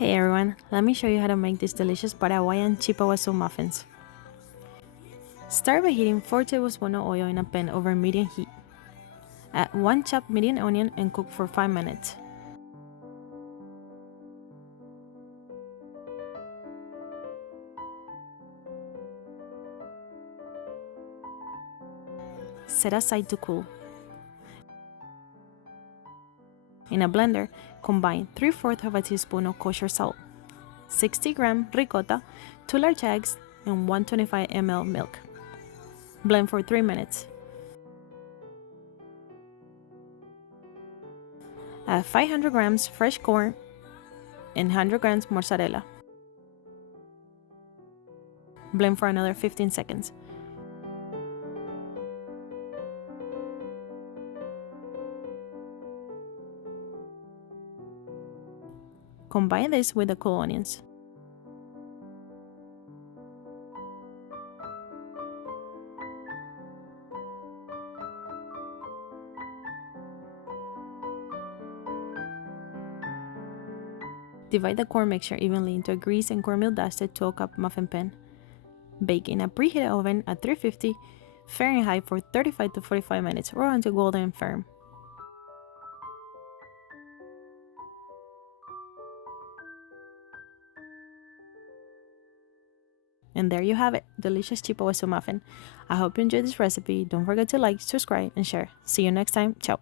Hey everyone, let me show you how to make these delicious Paraguayan Chipa Guazu Muffins. Start by heating 4 tablespoons of oil in a pan over medium heat. Add 1 chopped medium onion and cook for 5 minutes. Set aside to cool. In a blender, combine 3/4 of a teaspoon of kosher salt, 60 grams ricotta, 2 large eggs, and 125 ml milk. Blend for 3 minutes. Add 500 grams fresh corn and 100 grams mozzarella. Blend for another 15 seconds. Combine this with the cool onions. Divide the corn mixture evenly into a greased and cornmeal dusted 12-cup muffin pan. Bake in a preheated oven at 350 Fahrenheit for 35 to 45 minutes or until golden and firm. And there you have it, delicious Chipa Guazu muffin. I hope you enjoyed this recipe. Don't forget to like, subscribe, and share. See you next time. Ciao.